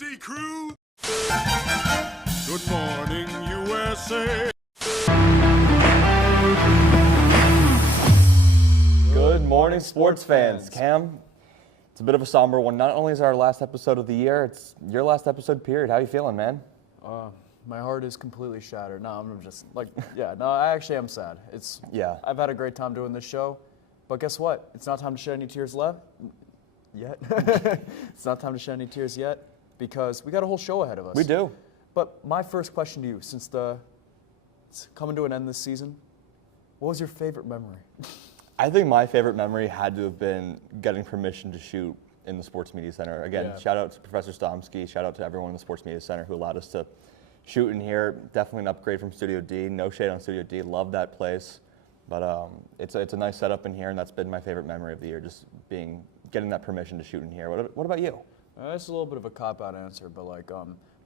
Dusty Crew. Good morning, USA. Good morning, sports fans. Cam, it's a bit of a somber one. Not only is our last episode of the year, it's your last episode, period. How you feeling, man? My heart is completely shattered. No, I'm just I actually am sad. I've had a great time doing this show, but guess what? It's not time to shed any tears yet. It's not time to shed any tears yet because we got a whole show ahead of us. We do. But my first question to you, since it's coming to an end this season, what was your favorite memory? I think my favorite memory had to have been getting permission to shoot in the Sports Media Center. Again, Shout out to Professor Stomsky, shout out to everyone in the Sports Media Center who allowed us to shoot in here. Definitely an upgrade from Studio D. No shade on Studio D. Love that place. But it's a nice setup in here, and that's been my favorite memory of the year, just getting that permission to shoot in here. What about you? It's a little bit of a cop-out answer, but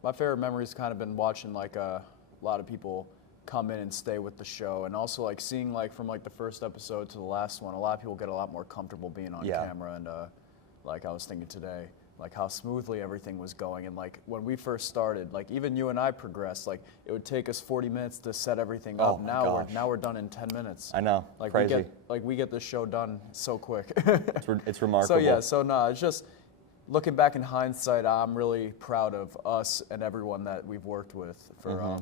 my favorite memory's kind of been watching a lot of people come in and stay with the show, and also seeing from the first episode to the last one, a lot of people get a lot more comfortable being on camera, and I was thinking today, how smoothly everything was going, and when we first started, even you and I progressed, it would take us 40 minutes to set everything up. Now we're done in 10 minutes. I know, crazy. We get this show done so quick. It's remarkable. It's just looking back in hindsight, I'm really proud of us and everyone that we've worked with for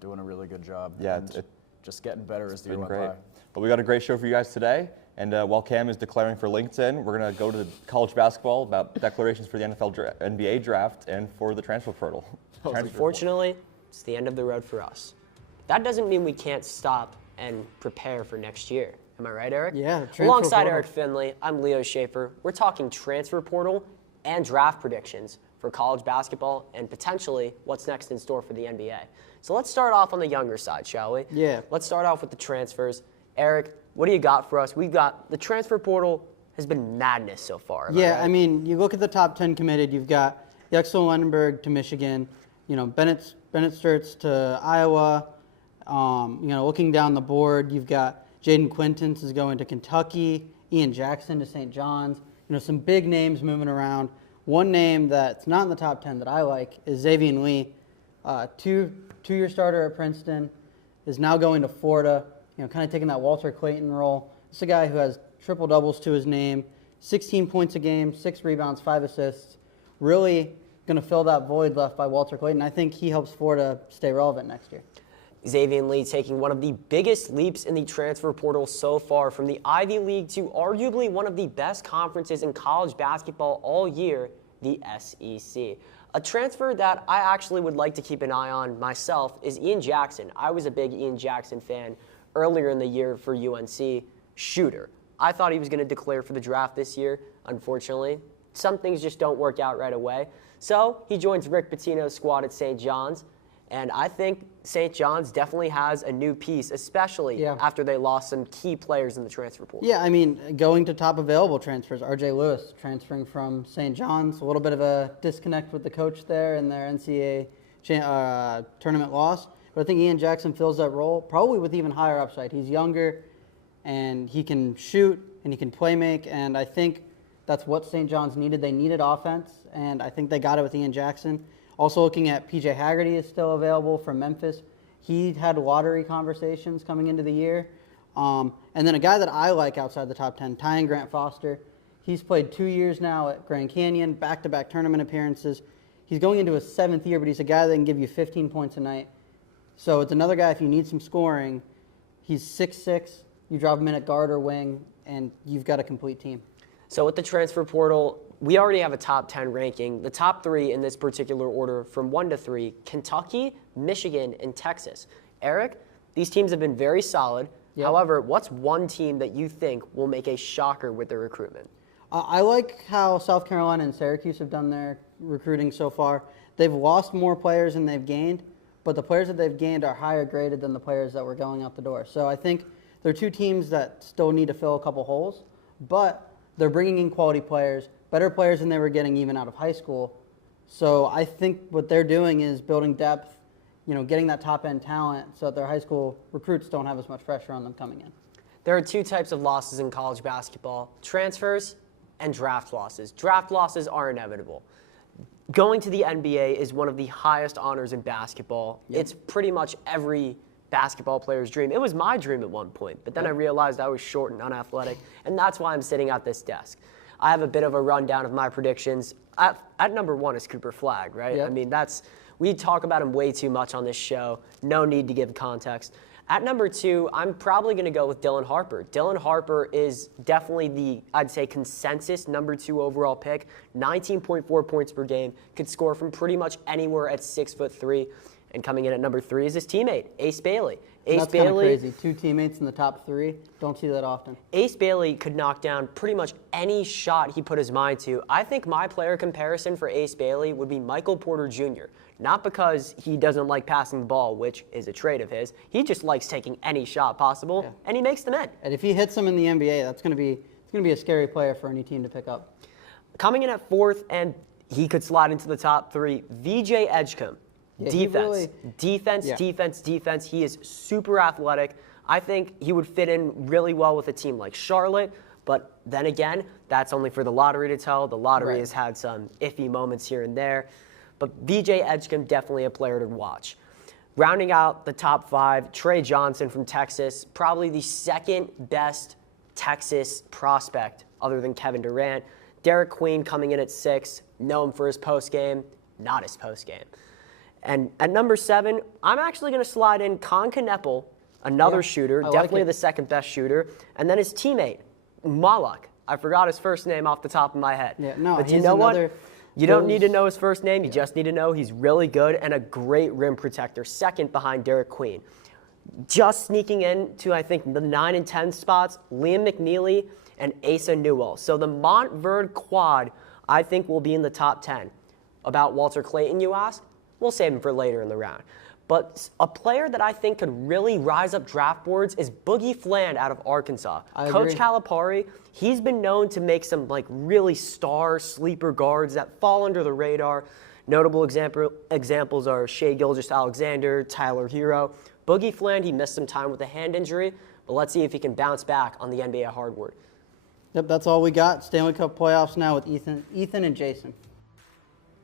doing a really good job. Yeah, and just getting better as the year went great. by. But we got a great show for you guys today. And while Cam is declaring for LinkedIn, we're going to go to college basketball about declarations for the NBA draft and for the transfer portal. Unfortunately, it's the end of the road for us. That doesn't mean we can't stop and prepare for next year. Am I right, Eric? Yeah. Alongside Eric Finley, I'm Leo Schaefer. We're talking transfer portal and draft predictions for college basketball and potentially what's next in store for the NBA. So let's start off on the younger side, shall we? Yeah. Let's start off with the transfers. Eric, what do you got for us? We've got the transfer portal has been madness so far. I mean, you look at the top 10 committed. You've got Yexel Lendenberg to Michigan, Bennett Sturts to Iowa. Looking down the board, you've got Jaden Quintance is going to Kentucky, Ian Jackson to St. John's. Some big names moving around. One name that's not in the top 10 that I like is Xavier Lee, two-year starter at Princeton, is now going to Florida. Kind of taking that Walter Clayton role. It's a guy who has triple doubles to his name, 16 points a game, 6 rebounds, 5 assists. Really going to fill that void left by Walter Clayton. I think he helps Florida stay relevant next year. Xavier Lee taking one of the biggest leaps in the transfer portal so far, from the Ivy League to arguably one of the best conferences in college basketball all year, the SEC. A transfer that I actually would like to keep an eye on myself is Ian Jackson. I was a big Ian Jackson fan earlier in the year for UNC. Shooter. I thought he was going to declare for the draft this year. Unfortunately, some things just don't work out right away. So he joins Rick Pitino's squad at St. John's. And I think St. John's definitely has a new piece, especially after they lost some key players in the transfer portal. Yeah, I mean, going to top available transfers, R.J. Lewis transferring from St. John's, a little bit of a disconnect with the coach there in their NCAA tournament loss. But I think Ian Jackson fills that role, probably with even higher upside. He's younger, and he can shoot, and he can play make, and I think that's what St. John's needed. They needed offense, and I think they got it with Ian Jackson. Also looking at P.J. Haggerty is still available from Memphis. He had lottery conversations coming into the year. And then a guy that I like outside the top 10, Tyan Grant Foster. He's played 2 years now at Grand Canyon, back-to-back tournament appearances. He's going into his 7th year, but he's a guy that can give you 15 points a night. So it's another guy, if you need some scoring, he's 6'6", you drop him in at guard or wing, and you've got a complete team. So with the transfer portal, we already have a top 10 ranking. The top 3 in this particular order from 1 to 3, Kentucky, Michigan, and Texas. Eric, these teams have been very solid. Yep. However, what's one team that you think will make a shocker with their recruitment? I like how South Carolina and Syracuse have done their recruiting so far. They've lost more players than they've gained, but the players that they've gained are higher graded than the players that were going out the door. So I think they're two teams that still need to fill a couple holes, but they're bringing in quality players, better players than they were getting even out of high school. So I think what they're doing is building depth, getting that top-end talent so that their high school recruits don't have as much pressure on them coming in. There are 2 types of losses in college basketball: transfers and draft losses. Draft losses are inevitable. going to the NBA is one of the highest honors in basketball. Yep. It's pretty much every basketball player's dream. It was my dream at one point, but then I realized I was short and unathletic, and that's why I'm sitting at this desk. I have a bit of a rundown of my predictions. At number 1 is Cooper Flagg, right? Yep. I mean, we talk about him way too much on this show. No need to give context. At number 2, I'm probably going to go with Dylan Harper. Dylan Harper is definitely the, I'd say, consensus number 2 overall pick. 19.4 points per game, could score from pretty much anywhere at 6'3". And coming in at number 3 is his teammate, Ace Bailey. That's kind of crazy. 2 teammates in the top 3. Don't see that often. Ace Bailey could knock down pretty much any shot he put his mind to. I think my player comparison for Ace Bailey would be Michael Porter Jr. Not because he doesn't like passing the ball, which is a trait of his. He just likes taking any shot possible, and he makes them in. And if he hits them in the NBA, it's going to be a scary player for any team to pick up. Coming in at 4th, and he could slide into the top 3, VJ Edgecombe. Yeah, Defense. He is super athletic. I think he would fit in really well with a team like Charlotte, but then again, that's only for the lottery to tell. The lottery has had some iffy moments here and there, but VJ Edgecombe, definitely a player to watch. Rounding out the top 5, Trey Johnson from Texas, probably the second best Texas prospect other than Kevin Durant. Derek Queen coming in at 6, know him for his postgame, not his postgame. And at number 7, I'm actually going to slide in Con Kneppel, another shooter, definitely the second best shooter, and then his teammate, Malak. I forgot his first name off the top of my head. Yeah, no, but you know what? You don't need to know his first name. You just need to know he's really good and a great rim protector, second behind Derek Queen. Just sneaking into, I think, the 9 and 10 spots, Liam McNeely and Asa Newell. So the Montverde quad, I think, will be in the top 10. About Walter Clayton, you ask? We'll save him for later in the round. But a player that I think could really rise up draft boards is Boogie Fland out of Arkansas. Coach Calipari, he's been known to make some really star sleeper guards that fall under the radar. Notable examples are Shai Gilgeous-Alexander, Tyler Hero. Boogie Fland, he missed some time with a hand injury, but let's see if he can bounce back on the NBA hardwood. Yep, that's all we got. Stanley Cup playoffs now with Ethan and Jason.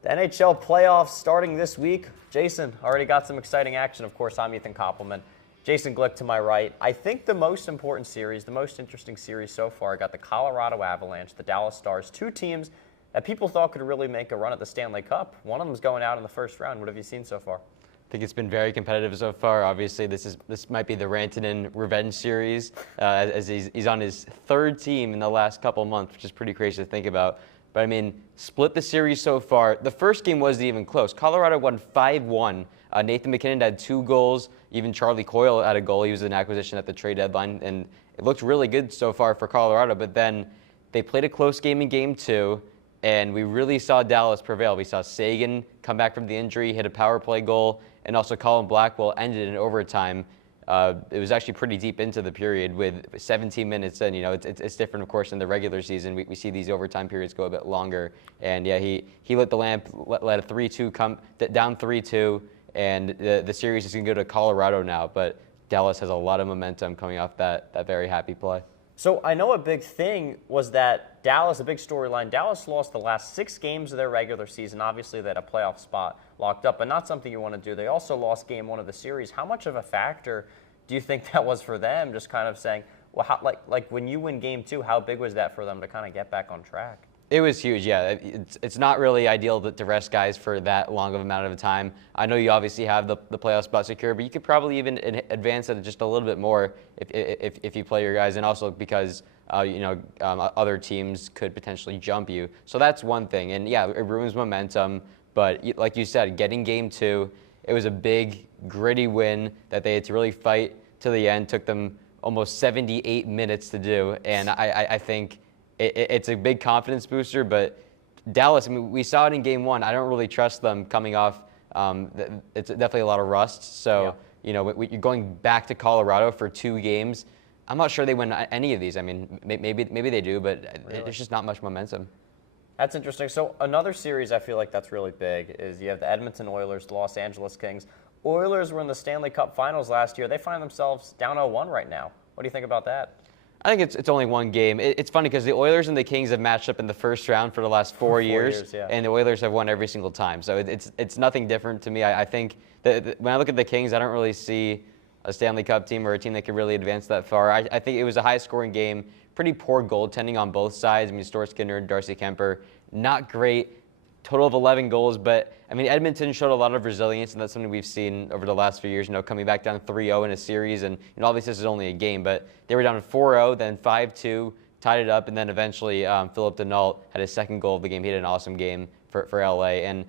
The NHL playoffs starting this week. Jason already got some exciting action. Of course, I'm Ethan Koppelman. Jason Glick to my right. I think the most important series, the most interesting series so far, got the Colorado Avalanche, the Dallas Stars, 2 teams that people thought could really make a run at the Stanley Cup. One of them's going out in the first round. What have you seen so far? I think it's been very competitive so far. Obviously, this might be the Rantanen revenge series, as he's on his 3rd team in the last couple months, which is pretty crazy to think about. But, I mean, split the series so far. The first game wasn't even close. Colorado won 5-1. Nathan MacKinnon had 2 goals. Even Charlie Coyle had a goal. He was an acquisition at the trade deadline. And it looked really good so far for Colorado. But then they played a close game in Game 2, and we really saw Dallas prevail. We saw Sagan come back from the injury, hit a power play goal, and also Colin Blackwell ended in overtime. It was actually pretty deep into the period with 17 minutes in. You know, it's different, of course, in the regular season. We see these overtime periods go a bit longer. And, yeah, he lit the lamp, let a 3-2 come down 3-2, and the series is going to go to Colorado now. But Dallas has a lot of momentum coming off that very happy play. So I know a big thing was that Dallas, a big storyline, Dallas lost the last 6 games of their regular season. Obviously, they had a playoff spot locked up, but not something you want to do. They also lost game 1 of the series. How much of a factor do you think that was for them, just kind of saying, well, how, like when you win game 2, how big was that for them to kind of get back on track? It was huge, yeah. It's not really ideal to rest guys for that long of amount of time. I know you obviously have the playoff spot secure, but you could probably even advance it just a little bit more if you play your guys, and also because other teams could potentially jump you. So that's one thing, and yeah, it ruins momentum. But like you said, getting game 2, it was a big, gritty win that they had to really fight to the end. Took them almost 78 minutes to do, and I think it's a big confidence booster. But Dallas, I mean, we saw it in game 1. I don't really trust them coming off. It's definitely a lot of rust. So, you're going back to Colorado for 2 games. I'm not sure they win any of these. I mean, maybe they do, but there's just not much momentum. That's interesting. So another series I feel like that's really big is you have the Edmonton Oilers, the Los Angeles Kings. Oilers were in the Stanley Cup Finals last year. They find themselves down 0-1 right now. What do you think about that? I think it's only one game. It's funny because the Oilers and the Kings have matched up in the first round for the last 4 years, yeah. and the Oilers have won every single time. So it's nothing different to me. I think that when I look at the Kings, I don't really see a Stanley Cup team or a team that could really advance that far. I think it was a high-scoring game, pretty poor goaltending on both sides. I mean, Stuart Skinner and Darcy Kemper, not great. Total of 11 goals, but I mean, Edmonton showed a lot of resilience, and that's something we've seen over the last few years, coming back down 3-0 in a series, and obviously this is only a game, but they were down 4-0, then 5-2, tied it up, and then eventually Philip Denault had his second goal of the game. He had an awesome game for LA, and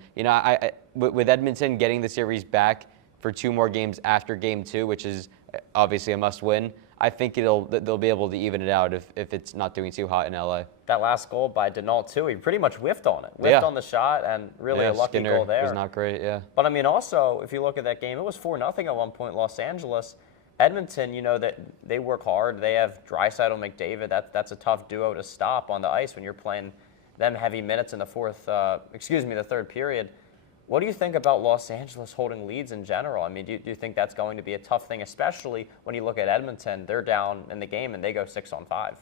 with Edmonton getting the series back for 2 more games after Game 2, which is obviously a must-win, I think they'll be able to even it out if it's not doing too hot in LA. That last goal by Denault, too, he pretty much whiffed on it. Whiffed on the shot, and really a lucky Skinner goal there. was not great, yeah. But, I mean, also, if you look at that game, it was 4-0 at one point, Los Angeles. Edmonton, that they work hard. They have Draisaitl, McDavid. That's a tough duo to stop on the ice when you're playing them heavy minutes in the the third period. What do you think about Los Angeles holding leads in general? I mean, do you think that's going to be a tough thing, especially when you look at Edmonton? They're down in the game, and they go 6-on-5.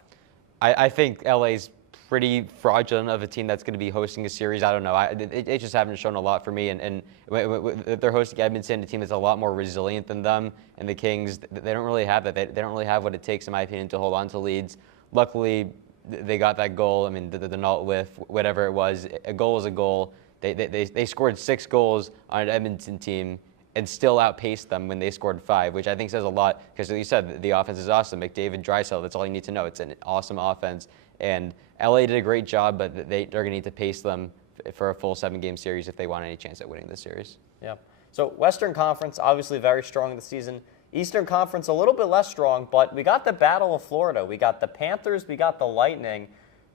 I think LA's pretty fraudulent of a team that's going to be hosting a series. I don't know. They just haven't shown a lot for me. And if they're hosting Edmonton, a team that's a lot more resilient than them, and the Kings, they don't really have that. They don't really have what it takes, in my opinion, to hold on to leads. Luckily, they got that goal. I mean, the Denault whiff, whatever it was, a goal is a goal. They scored 6 goals on an Edmonton team and still outpaced them when they scored 5, which I think says a lot because, like you said, the offense is awesome. McDavid, Draisaitl, that's all you need to know. It's an awesome offense. And LA did a great job, but they're going to need to pace them for a full 7-game series if they want any chance at winning this series. Yeah. So Western Conference, obviously very strong this season. Eastern Conference, a little bit less strong, but we got the Battle of Florida. We got the Panthers, we got the Lightning.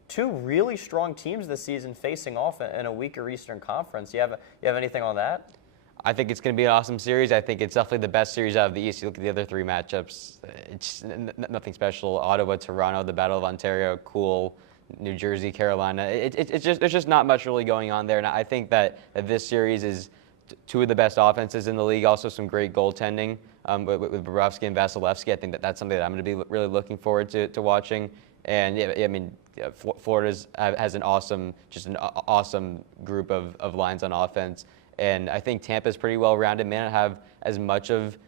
2 really strong teams this season facing off in a weaker Eastern Conference. You have anything on that? I think it's going to be an awesome series. I think it's definitely the best series out of the East. You look at the other 3 matchups, it's nothing special. Ottawa, Toronto, the Battle of Ontario, cool. New Jersey, Carolina. There's just not much really going on there. And I think that this series is 2 of the best offenses in the league. Also some great goaltending with Bobrovsky and Vasilevsky. I think that's something that I'm going to be really looking forward to watching. And Florida has an awesome group of lines on offense. And I think Tampa's pretty well-rounded. May not have as much of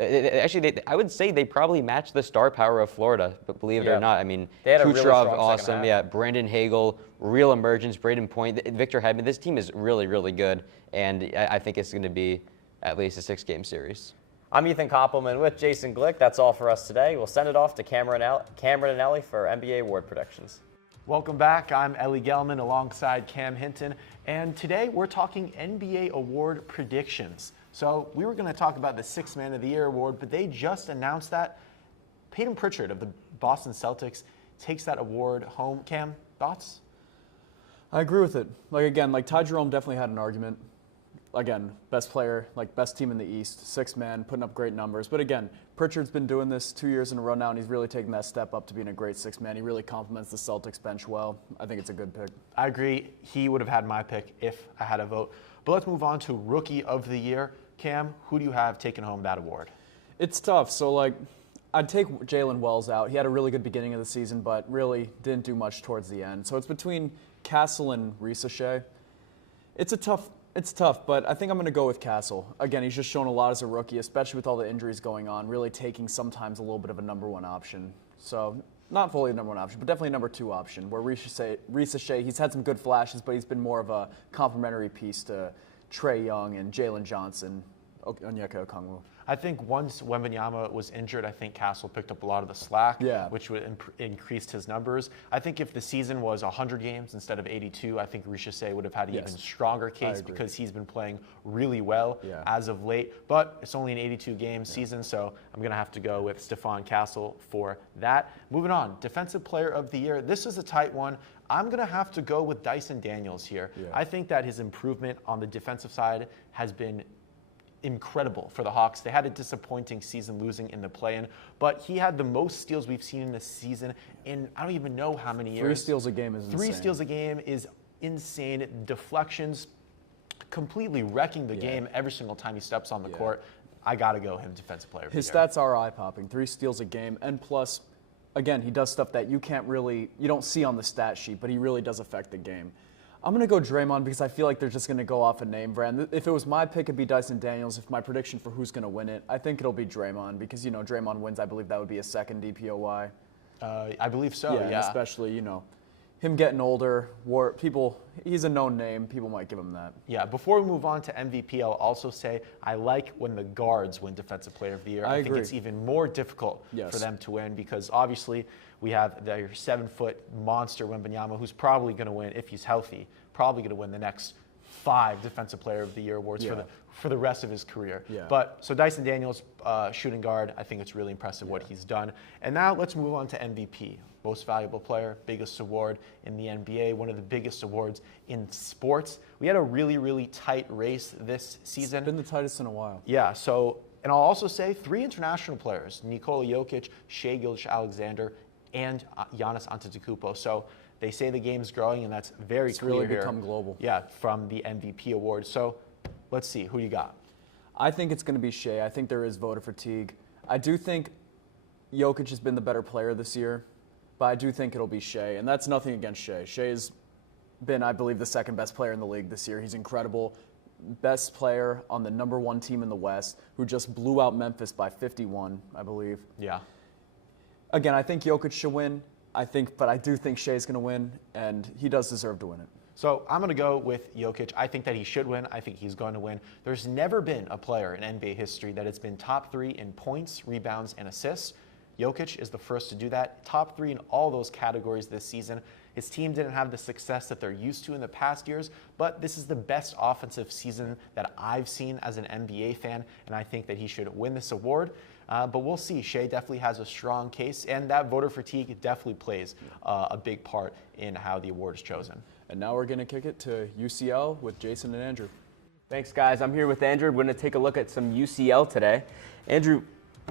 actually, I would say they probably match the star power of Florida, but believe it or not, I mean, Kucherov, awesome. Yeah, Brandon Hagel, real emergence, Braden Point, Victor Hedman. This team is really, really good, and I think it's going to be at least a 6-game series. I'm Ethan Koppelman with Jason Glick. That's all for us today. We'll send it off to Cameron and Ellie for NBA award predictions. Welcome back. I'm Ellie Gelman alongside Cam Hinton, and today we're talking NBA award predictions. So we were going to talk about the 6th Man of the Year award, but they just announced that Peyton Pritchard of the Boston Celtics takes that award home. Cam, thoughts? I agree with it. Ty Jerome definitely had an argument. Again, best player, best team in the East, 6th man, putting up great numbers. But again, Pritchard's been doing this 2 years in a row now, and he's really taken that step up to being a great 6th man. He really complements the Celtics bench well. I think it's a good pick. I agree. He would have had my pick if I had a vote. But let's move on to Rookie of the Year. Cam, who do you have taking home that award? It's tough. So, I'd take Jalen Wells out. He had a really good beginning of the season, but really didn't do much towards the end. So it's between Castle and Risacher. It's tough, but I think I'm going to go with Castle. Again, he's just shown a lot as a rookie, especially with all the injuries going on, really taking sometimes a little bit of a number 1 option. So not fully a number 1 option, but definitely a number 2 option, where Risacher, he's had some good flashes, but he's been more of a complementary piece to Trae Young and Jalen Johnson, Onyeka Okongwu. I think once Wembanyama was injured, I think Castle picked up a lot of the slack, which would increase his numbers. I think if the season was 100 games instead of 82, I think Risacher would have had an even stronger case because he's been playing really well as of late. But it's only an 82-game season, so I'm going to have to go with Stephon Castle for that. Moving on, Defensive Player of the Year. This is a tight one. I'm going to have to go with Dyson Daniels here. I think that his improvement on the defensive side has been incredible for the Hawks. They had a disappointing season losing in the play-in, but he had the most steals we've seen in this season in I don't even know how many years. 3 steals a game is insane. 3 steals a game is insane. Deflections, completely wrecking the game every single time he steps on the court. I got to go him Defensive Player of the Year. His stats are eye-popping. 3 steals a game, and plus again, he does stuff that you don't see on the stat sheet, but he really does affect the game. I'm going to go Draymond because I feel like they're just going to go off a name brand. If it was my pick, it'd be Dyson Daniels. If my prediction for who's going to win it, I think it'll be Draymond because, Draymond wins. I believe that would be a second DPOY. I believe so, yeah. And especially, him getting older, he's a known name. People might give him that. Yeah, before we move on to MVP, I'll also say I like when the guards win Defensive Player of the Year. I think it's even more difficult for them to win because obviously we have their 7-foot monster Wembanyama, who's probably going to win, if he's healthy, probably going to win the next 5 Defensive Player of the Year awards for the rest of his career. Yeah. So Dyson Daniels, shooting guard, I think it's really impressive what he's done. And now let's move on to MVP. Most Valuable Player, biggest award in the NBA, one of the biggest awards in sports. We had a really, really tight race this season. It's been the tightest in a while. Yeah, and I'll also say 3 international players, Nikola Jokic, Shai Gilgeous-Alexander, and Giannis Antetokounmpo. So they say the game's growing, and that's very clear really here. become global. Yeah, from the MVP award. So let's see, who you got? I think it's going to be Shai. I think there is voter fatigue. I do think Jokic has been the better player this year, but I do think it'll be Shai, and that's nothing against Shai. Shai's been, I believe, the second best player in the league this year. He's incredible. Best player on the number 1 team in the West, who just blew out Memphis by 51, I believe. Yeah. Again, I think Jokic should win. But I do think Shai's going to win, and he does deserve to win it. So I'm going to go with Jokic. I think that he should win. I think he's going to win. There's never been a player in NBA history that has been top 3 in points, rebounds, and assists. Jokic is the first to do that. Top 3 in all those categories this season. His team didn't have the success that they're used to in the past years, but this is the best offensive season that I've seen as an NBA fan, and I think that he should win this award. But we'll see. Shai definitely has a strong case, and that voter fatigue definitely plays a big part in how the award is chosen. And now we're going to kick it to UCL with Jason and Andrew. Thanks, guys. I'm here with Andrew. We're going to take a look at some UCL today. Andrew,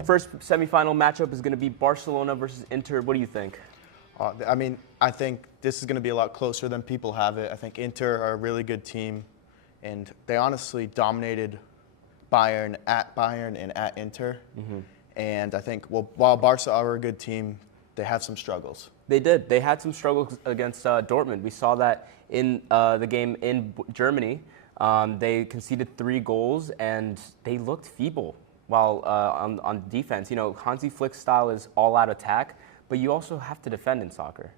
first semifinal matchup is going to be Barcelona versus Inter. What do you think? I think this is going to be a lot closer than people have it. I think Inter are a really good team, and they honestly dominated Bayern and at Inter. Mm-hmm. And I think, while Barca are a good team, they have some struggles. They did. They had some struggles against Dortmund. We saw that in the game in Germany. They conceded 3 goals, and they looked feeble while on defense. Hansi Flick's style is all-out attack, but you also have to defend in soccer.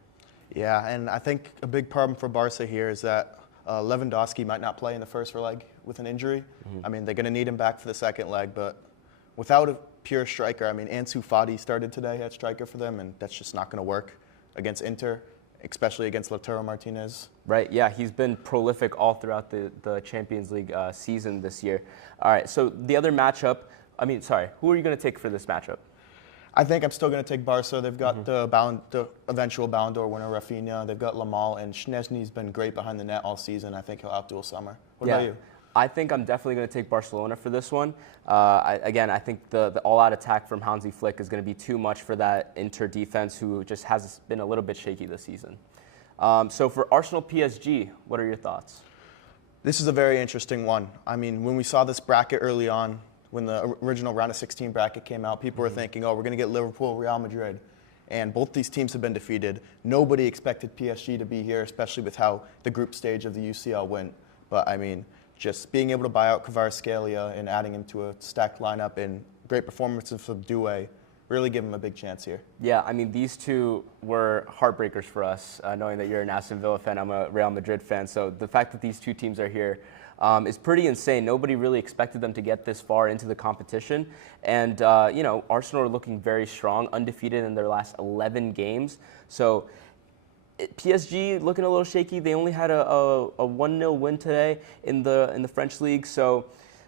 Yeah, and I think a big problem for Barca here is that Lewandowski might not play in the first leg with an injury. Mm-hmm. They're going to need him back for the second leg, but without a pure striker, Ansu Fati started today at striker for them, and that's just not going to work against Inter, especially against Lautaro Martinez. Right, yeah, he's been prolific all throughout the Champions League season this year. All right, so the other matchup, who are you going to take for this matchup? I think I'm still going to take Barca. They've got the eventual Ballon d'Or winner, Rafinha. They've got Lamal, and Szczęsny's been great behind the net all season. I think he'll outdo Summer. What about you? I think I'm definitely going to take Barcelona for this one. I think the all-out attack from Hansi Flick is going to be too much for that Inter defense, who just has been a little bit shaky this season. So for Arsenal PSG, what are your thoughts? This is a very interesting one. When we saw this bracket early on, when the original round of 16 bracket came out, people were thinking, we're going to get Liverpool, Real Madrid. And both these teams have been defeated. Nobody expected PSG to be here, especially with how the group stage of the UCL went. But, just being able to buy out Kvaratskhelia and adding him to a stacked lineup and great performances from Doué really give him a big chance here. Yeah, these two were heartbreakers for us, knowing that you're an Aston Villa fan, I'm a Real Madrid fan. So the fact that these two teams are here is pretty insane. Nobody really expected them to get this far into the competition. And, Arsenal are looking very strong, undefeated in their last 11 games. So PSG looking a little shaky. They only had a 1-0 win today in the French league. So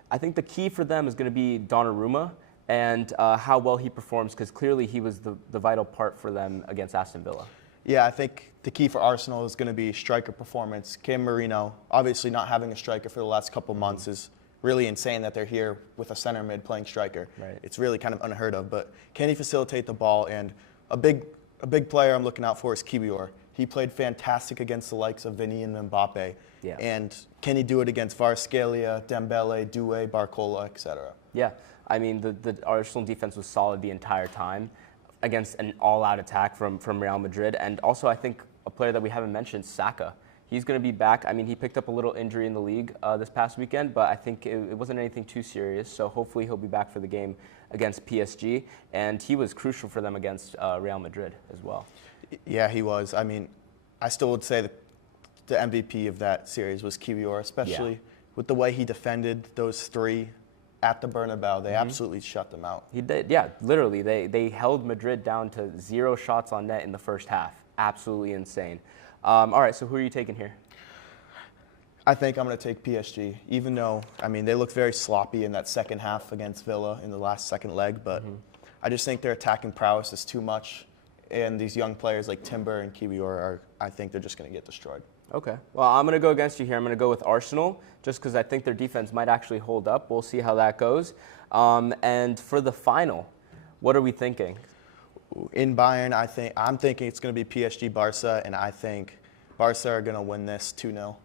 I think the key for them is going to be Donnarumma and how well he performs, because clearly he was the vital part for them against Aston Villa. Yeah, I think the key for Arsenal is going to be striker performance. Kim Marino, obviously not having a striker for the last couple months is really insane that they're here with a center mid playing striker. Right. It's really kind of unheard of, but can he facilitate the ball? And a big player I'm looking out for is Kiwior. He played fantastic against the likes of Vinny and Mbappe. Yeah. And can he do it against Kvaratskhelia, Dembele, Doué, Barcola, etc.? Yeah, the Arsenal defense was solid the entire time. against an all-out attack from Real Madrid. And also, I think a player that we haven't mentioned, Saka. He's going to be back. I mean, he picked up a little injury in the league this past weekend, but I think it wasn't anything too serious. So hopefully he'll be back for the game against PSG. And he was crucial for them against Real Madrid as well. Yeah, he was. I mean, I still would say that the MVP of that series was Kiwior, especially with the way he defended those three at the Bernabeu. They absolutely shut them out. He did, yeah, literally. They held Madrid down to 0 shots on net in the first half. Absolutely insane. All right, so who are you taking here? I think I'm going to take PSG, even though, I mean, they looked very sloppy in that second half against Villa in the last second leg, but I just think their attacking prowess is too much, and these young players like Timber and Kiwior I think they're just going to get destroyed. Okay. Well, I'm going to go against you here. I'm going to go with Arsenal just because I think their defense might actually hold up. We'll see how that goes. And for the final, what are we thinking? In Bayern, I'm thinking it's going to be PSG Barca, and I think Barca are going to win this 2-0.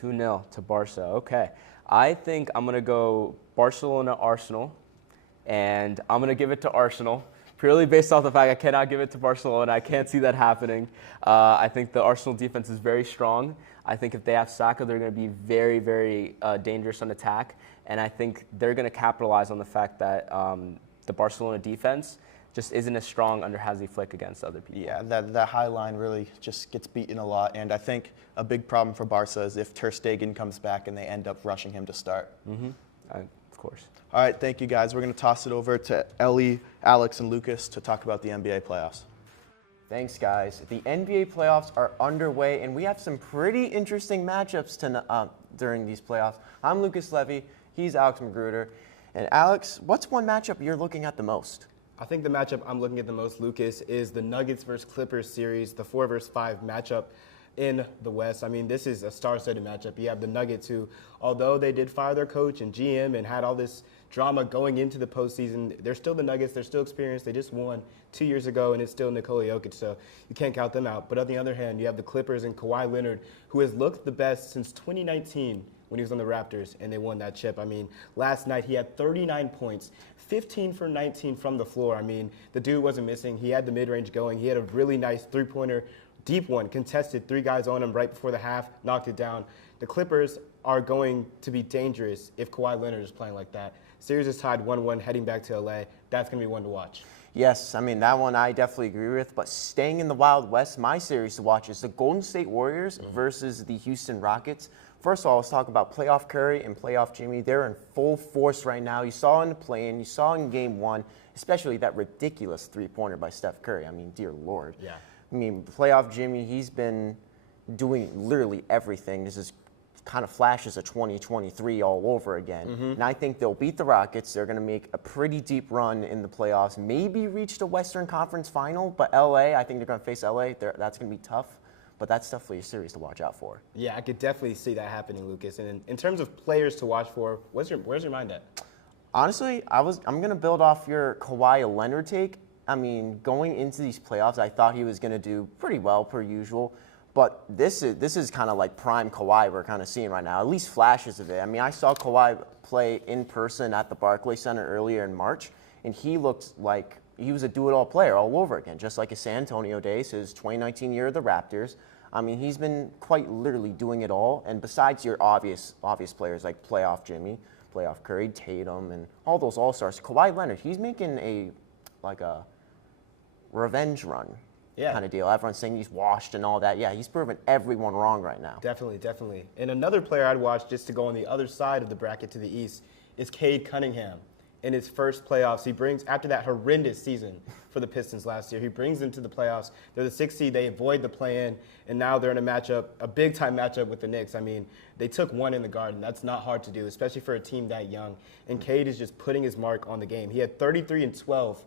2-0 to Barca. Okay. I think I'm going to go Barcelona-Arsenal, and I'm going to give it to Arsenal. Purely based off the fact I cannot give it to Barcelona. I can't see that happening. I think the Arsenal defense is very strong. I think if they have Saka, they're going to be very, very dangerous on attack. And I think they're going to capitalize on the fact that the Barcelona defense just isn't as strong under Hansi Flick against other people. Yeah, that high line really just gets beaten a lot. And I think a big problem for Barca is if Ter Stegen comes back and they end up rushing him to start. Of course. All right, thank you guys. We're going to toss it over to Ellie, Alex, and Lucas to talk about the NBA playoffs. Thanks, guys. The NBA playoffs are underway, and we have some pretty interesting matchups during these playoffs. I'm Lucas Levy. He's Alex Magruder. And Alex, what's one matchup you're looking at the most? I think the matchup I'm looking at the most, Lucas, is the Nuggets versus Clippers series, the 4 versus 5 matchup in the West. I mean, this is a star-studded matchup. You have the Nuggets who, although they did fire their coach and GM and had all this drama going into the postseason, they're still the Nuggets. They're still experienced. They just won 2 years ago, and it's still Nikola Jokic, so you can't count them out. But on the other hand, you have the Clippers and Kawhi Leonard, who has looked the best since 2019 when he was on the Raptors, and they won that chip. I mean, last night he had 39 points, 15 for 19 from the floor. I mean, the dude wasn't missing. He had the mid-range going. He had a really nice three-pointer, deep one, contested, 3 guys on him right before the half, knocked it down. The Clippers are going to be dangerous if Kawhi Leonard is playing like that. Series is tied 1-1 heading back to LA. That's going to be one to watch. Yes, I mean, that one I definitely agree with. But staying in the Wild West, my series to watch is the Golden State Warriors versus the Houston Rockets. First of all, let's talk about playoff Curry and playoff Jimmy. They're in full force right now. You saw in the play-in, you saw in Game 1, especially that ridiculous three-pointer by Steph Curry. I mean, dear Lord. Yeah. I mean, playoff Jimmy, he's been doing literally everything. This is kind of flashes of 2023 all over again. And I think they'll beat the Rockets. They're going to make a pretty deep run in the playoffs, maybe reach the Western Conference Final, but LA, I think they're going to face LA. That's going to be tough, but that's definitely a series to watch out for. Yeah, I could definitely see that happening, Lucas. And in terms of players to watch for, where's your mind at? Honestly, I'm going to build off your Kawhi Leonard take. I mean, going into these playoffs, I thought he was going to do pretty well per usual. But this is kind of like prime Kawhi we're kind of seeing right now, at least flashes of it. I mean, I saw Kawhi play in person at the Barclays Center earlier in March, and he looked like he was a do-it-all player all over again, just like his San Antonio days, his 2019 year of the Raptors. I mean, he's been quite literally doing it all. And besides your obvious players like playoff Jimmy, playoff Curry, Tatum, and all those all-stars, Kawhi Leonard, he's making a revenge run. Yeah. Kind of deal. Everyone's saying he's washed and all that. Yeah, he's proven everyone wrong right now. Definitely. And another player I'd watch just to go on the other side of the bracket to the East is Cade Cunningham. In his first playoffs, he brings, after that horrendous season for the Pistons last year, he brings them to the playoffs. They're the 6th seed. They avoid the play-in, and now they're in a big-time matchup with the Knicks. I mean, they took one in the Garden. That's not hard to do, especially for a team that young. And Cade is just putting his mark on the game. He had 33 and 12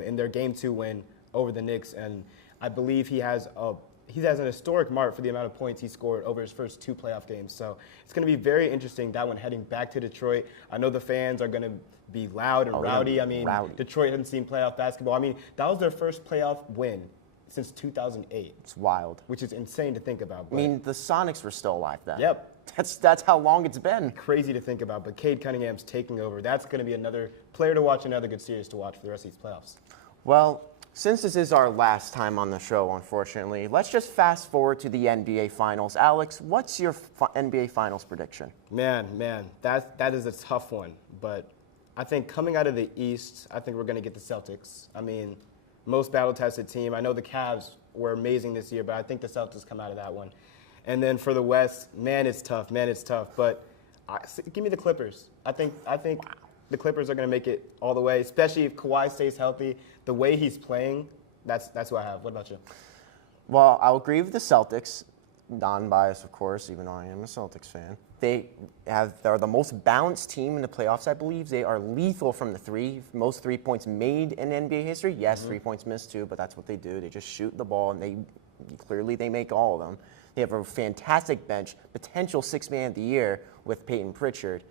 in their Game 2 win over the Knicks, and I believe he has an historic mark for the amount of points he scored over his first 2 playoff games. So it's going to be very interesting, that one heading back to Detroit. I know the fans are going to be loud and rowdy. I mean, rowdy. Detroit hasn't seen playoff basketball. I mean, that was their first playoff win since 2008. It's wild. Which is insane to think about. I mean, the Sonics were still alive then. Yep. That's how long it's been. Crazy to think about, but Cade Cunningham's taking over. That's going to be another player to watch, another good series to watch for the rest of these playoffs. Well, Since this is our last time on the show, unfortunately, let's just fast forward to the NBA Finals. Alex, what's your NBA Finals prediction? Man, that is a tough one. But I think coming out of the East, I think we're going to get the Celtics. I mean, most battle-tested team. I know the Cavs were amazing this year, but I think the Celtics come out of that one. And then for the West, man, it's tough. But give me the Clippers. I think the Clippers are going to make it all the way, especially if Kawhi stays healthy. The way he's playing, that's who I have. What about you? Well, I'll agree with the Celtics. Non-biased, of course, even though I am a Celtics fan. They're the most balanced team in the playoffs, I believe. They are lethal from the three. Most 3 points made in NBA history. Yes, 3 points missed too, but that's what they do. They just shoot the ball, and they make all of them. They have a fantastic bench, potential sixth man of the year with Peyton Pritchard,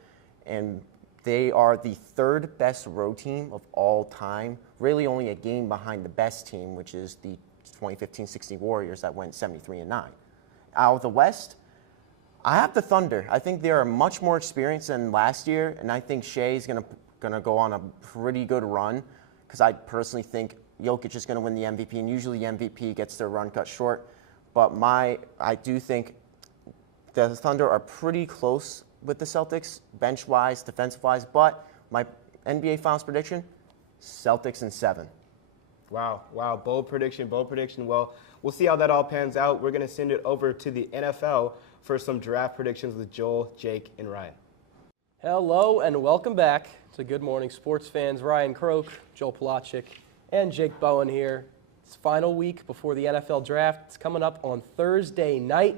and they are the third best road team of all time, really only a game behind the best team, which is the 2015-16 Warriors that went 73-9. Out of the West, I have the Thunder. I think they are much more experienced than last year, and I think Shea is gonna go on a pretty good run, because I personally think Jokic is going to win the MVP, and usually the MVP gets their run cut short. But I do think the Thunder are pretty close with the Celtics, bench-wise, defensive-wise, but my NBA Finals prediction, Celtics in 7. Wow, bold prediction. Well, we'll see how that all pans out. We're going to send it over to the NFL for some draft predictions with Joel, Jake, and Ryan. Hello and welcome back to Good Morning Sports fans. Ryan Croak, Joel Polaczyk, and Jake Bowen here. It's final week before the NFL draft. It's coming up on Thursday night.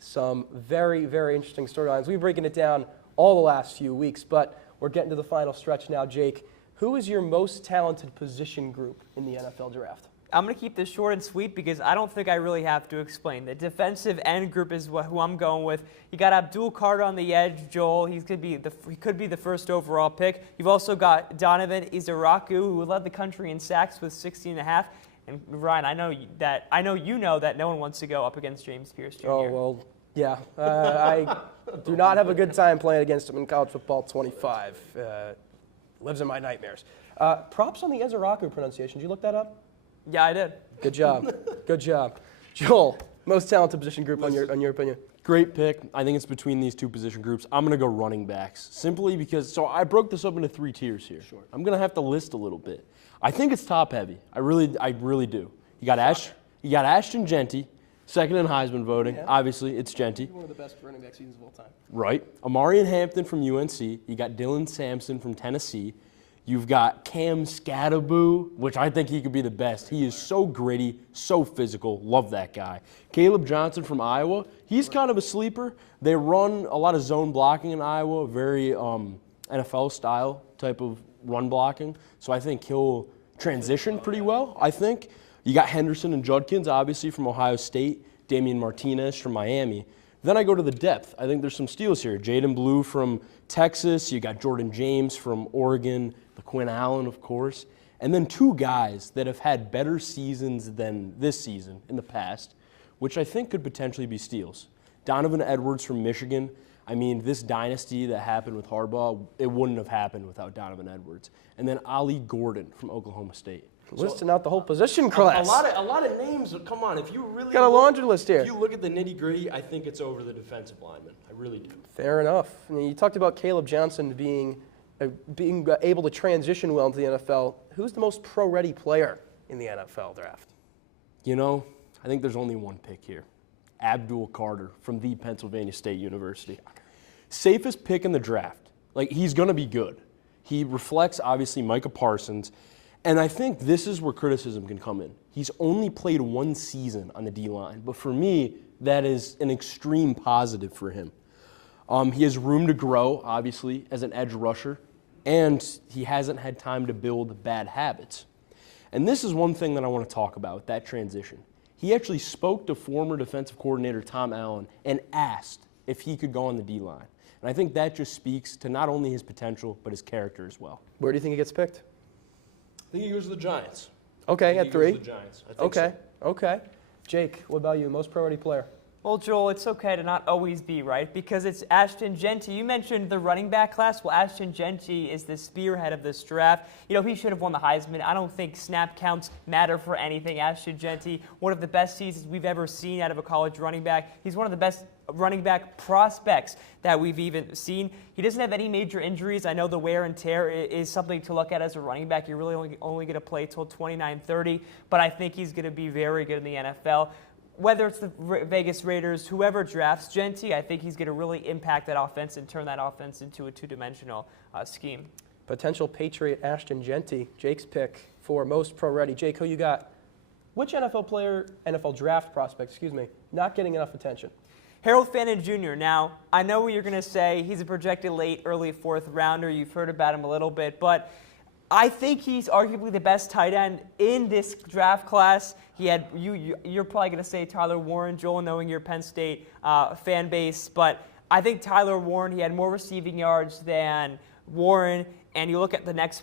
Some very, very interesting storylines. We've been breaking it down all the last few weeks, but we're getting to the final stretch now. Jake, who is your most talented position group in the NFL draft? I'm going to keep this short and sweet because I don't think I really have to explain. The defensive end group is who I'm going with. You got Abdul Carter on the edge, Joel. He could be the first overall pick. You've also got Donovan Izaraku, who led the country in sacks with 16.5. And Ryan, I know you know that no one wants to go up against James Pierce Jr. Oh, well, yeah. I do not have a good time playing against him in college football 25. Lives in my nightmares. Props on the Izaraku pronunciation. Did you look that up? Yeah, I did. Good job. Good job. Joel, most talented position group on your opinion? Great pick. I think it's between these two position groups. I'm going to go running backs simply because, so I broke this up into 3 tiers here. Sure. I'm going to have to list a little bit. I think it's top heavy. I really do. You got Ashton Genty, second in Heisman voting. Yeah. Obviously, it's Genty. One of the best running back seasons of all time. Right. Amarian Hampton from UNC. You got Dylan Sampson from Tennessee. You've got Cam Scatterboo, which I think he could be the best. He is so gritty, so physical. Love that guy. Caleb Johnson from Iowa. He's kind of a sleeper. They run a lot of zone blocking in Iowa, very NFL-style type of run blocking. So I think he'll transition pretty well, I think. You got Henderson and Judkins, obviously, from Ohio State. Damian Martinez from Miami. Then I go to the depth. I think there's some steals here. Jaden Blue from Texas. You got Jordan James from Oregon. Quinn Allen, of course, and then 2 guys that have had better seasons than this season in the past, which I think could potentially be steals. Donovan Edwards from Michigan. I mean, this dynasty that happened with Harbaugh, it wouldn't have happened without Donovan Edwards. And then Ali Gordon from Oklahoma State. Listing out the whole position class. A lot of names. Come on, if you really got a laundry list here. If you look at the nitty gritty, I think it's over the defensive lineman. I really do. Fair enough. I mean, you talked about Caleb Johnson being able to transition well into the NFL. Who's the most pro-ready player in the NFL draft? You know, I think there's only one pick here. Abdul Carter from the Pennsylvania State University. Safest pick in the draft. Like, he's going to be good. He reflects, obviously, Micah Parsons. And I think this is where criticism can come in. He's only played 1 season on the D-line. But for me, that is an extreme positive for him. He has room to grow, obviously, as an edge rusher. And he hasn't had time to build bad habits. And this is one thing that I want to talk about, that transition. He actually spoke to former defensive coordinator Tom Allen and asked if he could go on the D-line. And I think that just speaks to not only his potential, but his character as well. Where do you think he gets picked? I think he goes to the Giants. Okay, at 3? He goes to the Giants. I think so. Okay. Jake, what about you? Most pro-ready player? Well, Joel, it's okay to not always be right because it's Ashton Genty. You mentioned the running back class. Well, Ashton Genty is the spearhead of this draft. You know, he should have won the Heisman. I don't think snap counts matter for anything. Ashton Genty, one of the best seasons we've ever seen out of a college running back. He's one of the best running back prospects that we've even seen. He doesn't have any major injuries. I know the wear and tear is something to look at as a running back. You're really only going to play till 29, 30, but I think he's going to be very good in the NFL. Whether it's the Vegas Raiders, whoever drafts Genty, I think he's going to really impact that offense and turn that offense into a two-dimensional scheme. Potential Patriot Ashton Genty, Jake's pick for most pro-ready. Jake, who you got? Which NFL draft prospect, not getting enough attention? Harold Fannin Jr. Now, I know what you're going to say. He's a projected late, early fourth rounder. You've heard about him a little bit, but I think he's arguably the best tight end in this draft class. You're probably going to say Tyler Warren, Joel, knowing your Penn State fan base, but I think Tyler Warren, he had more receiving yards than Warren, and you look at the next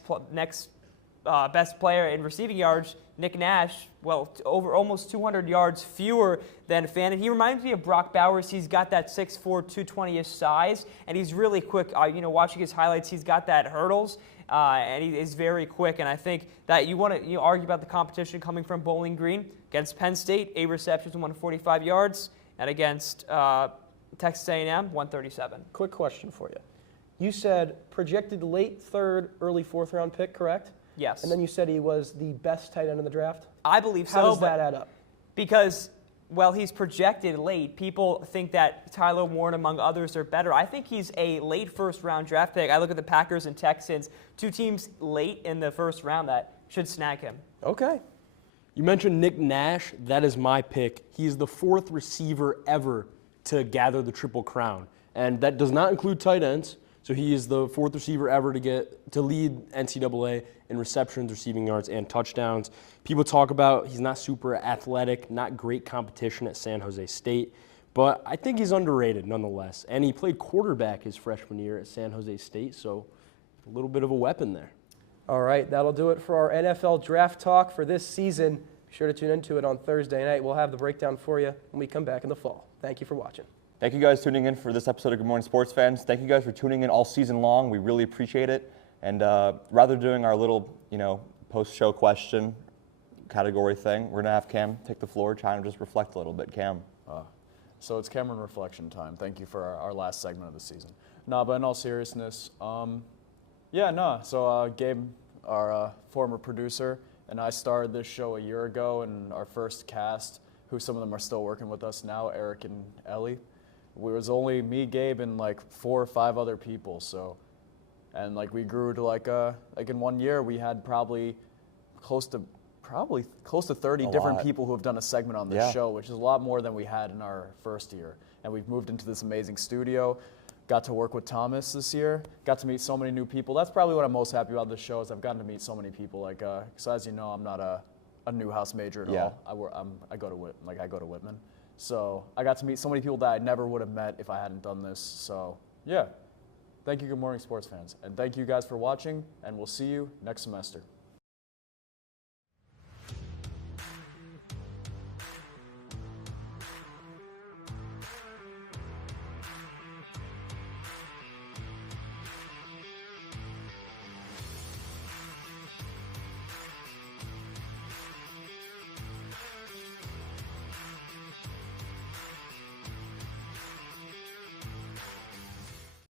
best player in receiving yards, Nick Nash, over almost 200 yards fewer than Fannin. He reminds me of Brock Bowers. He's got that 6'4", 220-ish size, and he's really quick. Watching his highlights, he's got that hurdles. And he is very quick, and I think that you want to argue about the competition coming from Bowling Green against Penn State, 8 receptions, 145 yards, and against Texas A&M, 137. Quick question for you. You said projected late third, early fourth round pick, correct? Yes. And then you said he was the best tight end in the draft? I believe so. How does that add up? Because he's projected late. People think that Tyler Warren, among others, are better. I think he's a late first-round draft pick. I look at the Packers and Texans, two teams late in the first round that should snag him. Okay. You mentioned Nick Nash. That is my pick. He's the 4th receiver ever to gather the Triple Crown, and that does not include tight ends. So he is the 4th receiver ever to lead NCAA in receptions, receiving yards, and touchdowns. People talk about he's not super athletic, not great competition at San Jose State, but I think he's underrated nonetheless. And he played quarterback his freshman year at San Jose State, so a little bit of a weapon there. All right, that'll do it for our NFL draft talk for this season. Be sure to tune into it on Thursday night. We'll have the breakdown for you when we come back in the fall. Thank you for watching. Thank you guys for tuning in for this episode of Good Morning Sports Fans. Thank you guys for tuning in all season long. We really appreciate it. And rather doing our little, post-show question category thing, we're going to have Cam take the floor, trying to just reflect a little bit. Cam. So it's Cameron reflection time. Thank you for our last segment of the season. But in all seriousness, So Gabe, our former producer, and I started this show a year ago, and our first cast, who some of them are still working with us now, Eric and Ellie. It was only me, Gabe, and 4 or 5 other people. So, and we grew to in 1 year we had probably close to 30 different people who have done a segment on this show, which is a lot more than we had in our first year. And we've moved into this amazing studio. Got to work with Thomas this year. Got to meet so many new people. That's probably what I'm most happy about this show is I've gotten to meet so many people. So as you know, I'm not a Newhouse major at all. I go to Whitman. So I got to meet so many people that I never would have met if I hadn't done this. So yeah, thank you, Good Morning Sports Fans. And thank you guys for watching, and we'll see you next semester.